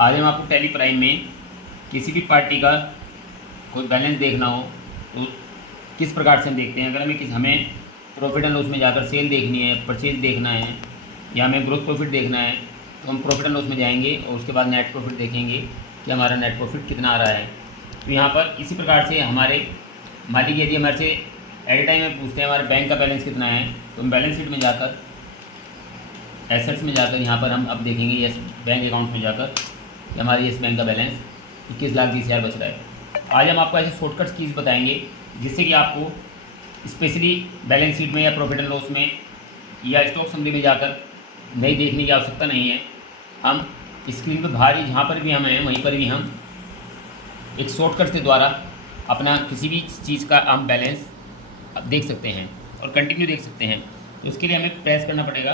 आज हम आपको टैली प्राइम में किसी भी पार्टी का कोई बैलेंस देखना हो तो किस प्रकार से हम देखते हैं। अगर हमें प्रॉफिट एंड लॉस में जाकर सेल देखनी है, परचेज देखना है या हमें ग्रोथ प्रॉफिट देखना है तो हम प्रॉफिट एंड लॉस में जाएंगे और उसके बाद नेट प्रॉफिट देखेंगे कि हमारा नेट प्रॉफिट कितना आ रहा है। तो यहाँ पर इसी प्रकार से हमारे मालिक यदि हमारे से एट ए टाइम में पूछते हैं हमारे बैंक का बैलेंस कितना है तो हम बैलेंस शीट में जाकर एसेट्स में जाकर यहाँ पर हम अब देखेंगे यस बैंक अकाउंट में जाकर कि हमारे यस बैंक का बैलेंस 21,20,000 बच रहा है। आज हम आपको ऐसे शॉर्टकट कीज़ बताएंगे जिससे कि आपको स्पेशली बैलेंस शीट में या प्रॉफिट एंड लॉस में या स्टॉक समरी में जाकर नहीं देखने की आवश्यकता नहीं है। हम स्क्रीन पर बाहर ही जहाँ पर भी हम हैं वहीं पर भी हम एक शॉर्टकट के द्वारा अपना किसी भी चीज़ का हम बैलेंस देख सकते हैं और कंटिन्यू देख सकते हैं। तो उसके लिए हमें प्रेस करना पड़ेगा,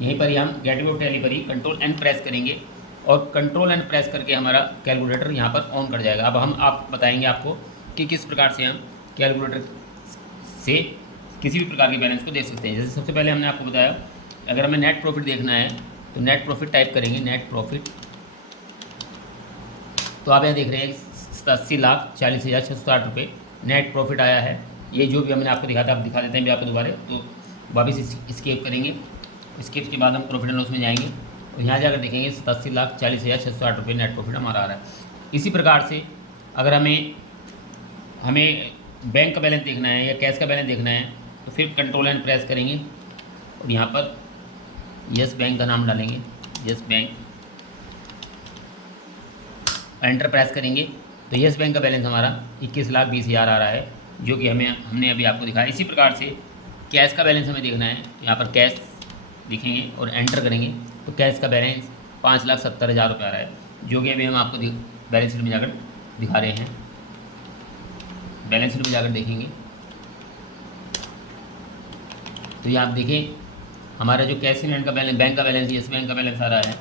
यहीं पर ही हम गेट आउट टैली पर ही कंट्रोल एंड प्रेस करेंगे और कंट्रोल एंड प्रेस करके हमारा कैलकुलेटर यहाँ पर ऑन कर जाएगा। अब हम बताएंगे आपको कि किस प्रकार से हम कैलकुलेटर से किसी भी प्रकार के बैलेंस को देख सकते हैं। जैसे सबसे पहले हमने आपको बताया अगर हमें नेट प्रॉफिट देखना है तो नेट प्रॉफिट टाइप करेंगे, नेट प्रॉफिट। तो आप यहाँ देख रहे हैं 87,40,660 रुपये नेट प्रॉफिट आया है। ये जो भी हमने आपको दिखाया था, आप दिखा देते हैं भी आपको दोबारा। तो वापस स्केप करेंगे, स्केप के बाद हम प्रॉफिट एंड लॉस में जाएंगे और यहाँ जाकर देखेंगे 87,40,660 रुपये नेट प्रॉफिट हमारा आ रहा है। इसी प्रकार से अगर हमें बैंक का बैलेंस देखना है या कैश का बैलेंस देखना है तो फिर कंट्रोल एंड प्रेस करेंगे और यहाँ पर यस बैंक का नाम डालेंगे, यस बैंक, एंटर प्रेस करेंगे तो यस बैंक का बैलेंस हमारा 21,20,000 आ रहा है जो कि हमने अभी आपको दिखाया। इसी प्रकार से कैश का बैलेंस हमें देखना है, यहाँ पर कैश लिखेंगे और एंटर करेंगे तो कैश का बैलेंस 5,70,000 रुपये आ रहा है जो कि अभी हम आपको बैलेंस शीट में जाकर दिखा रहे हैं। बैलेंस शीट में जाकर देखेंगे तो यहाँ आप देखें हमारा जो कैश इन हैंड का बैलेंस, बैंक का बैलेंस, यस बैंक का बैलेंस आ रहा है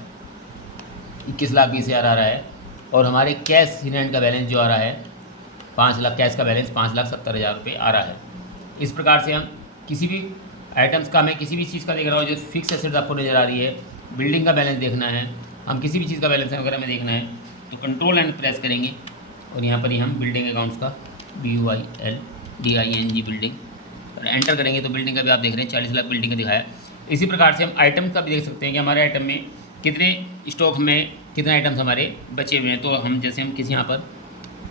21,20,000 आ रहा है और हमारे कैश इन हैंड का बैलेंस जो आ रहा है 5 लाख, कैश का बैलेंस 5,70,000 रुपये आ रहा है। इस प्रकार से हम किसी भी आइटम्स का, हमें किसी भी चीज़ का देख रहा हो जो फिक्स एसेट्स आपको नज़र आ रही है, बिल्डिंग का बैलेंस देखना है, हम किसी भी चीज़ का बैलेंस वगैरह में देखना है तो कंट्रोल एंड प्रेस करेंगे और यहाँ पर ही हम बिल्डिंग अकाउंट्स का BUILDING बिल्डिंग और एंटर करेंगे तो बिल्डिंग का भी आप देख रहे हैं 40 लाख बिल्डिंग का दिखाया। इसी प्रकार से हम आइटम्स का भी देख सकते हैं कि हमारे आइटम में कितने स्टॉक में कितने आइटम्स हमारे बचे हुए हैं। तो हम जैसे हम किसी यहाँ पर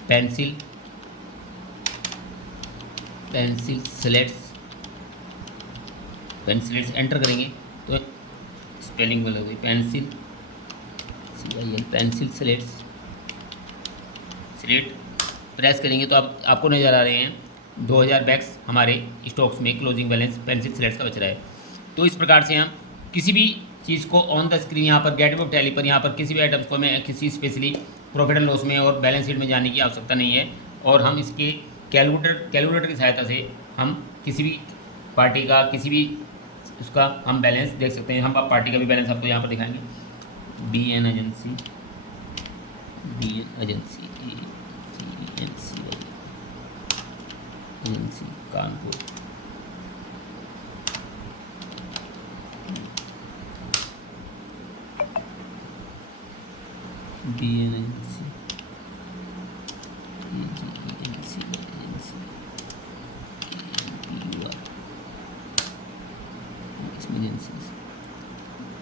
पेंसिल स्लेट्स एंटर करेंगे तो स्पेलिंग बोल होगी पेंसिल स्लेट प्रेस करेंगे तो आपको नज़र आ रहे हैं 2,000 बैग्स हमारे स्टॉक्स में क्लोजिंग बैलेंस पेंसिल स्लेट्स का बच रहा है। तो इस प्रकार से हम किसी भी चीज़ को ऑन द स्क्रीन यहाँ पर गेट आउट टैली पर यहाँ पर किसी भी आइटम्स को हमें किसी स्पेशली प्रॉफिट एंड लॉस में और बैलेंस शीट में जाने की आवश्यकता नहीं है और हम इसके कैलकुलेटर की सहायता से हम किसी भी पार्टी का किसी भी उसका हम बैलेंस देख सकते हैं। हम पार्टी का भी बैलेंस आपको यहाँ पर दिखाएंगे। BN agency Kanpur, BN agency,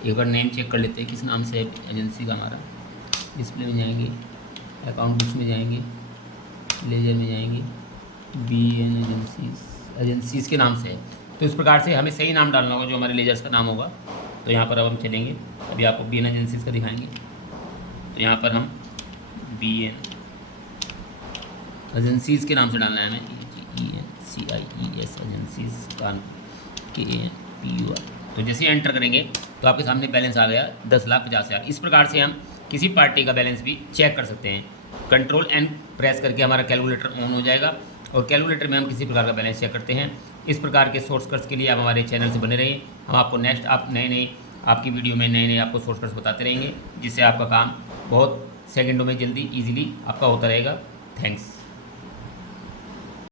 एक बार नेम चेक कर लेते हैं किस नाम से है एजेंसी का हमारा। डिस्प्ले में जाएंगे, अकाउंट बुक्स में जाएंगे, लेजर में जाएंगे, BN एजेंसीज़ के नाम से है। तो इस प्रकार से हमें सही नाम डालना होगा जो हमारे लेजर्स का नाम होगा। तो यहाँ पर अब हम चलेंगे, अभी आपको BN एजेंसीज़ का दिखाएंगे। तो यहाँ पर हम BN एजेंसीज़ के नाम से डालना है हमें, ENCIES एजेंसीज़ KANPUR। तो जैसे ही एंटर करेंगे तो आपके सामने बैलेंस आ गया 10,50,000। इस प्रकार से हम किसी पार्टी का बैलेंस भी चेक कर सकते हैं। कंट्रोल एंड प्रेस करके हमारा कैलकुलेटर ऑन हो जाएगा और कैलकुलेटर में हम किसी प्रकार का बैलेंस चेक करते हैं। इस प्रकार के शॉर्टकट्स के लिए आप हमारे चैनल से बने रहिए। हम आपको नेक्स्ट नए आपकी वीडियो में नए आपको शॉर्टकट्स बताते रहेंगे जिससे आपका काम बहुत सेकंडों में जल्दी ईजिली आपका होता रहेगा। थैंक्स।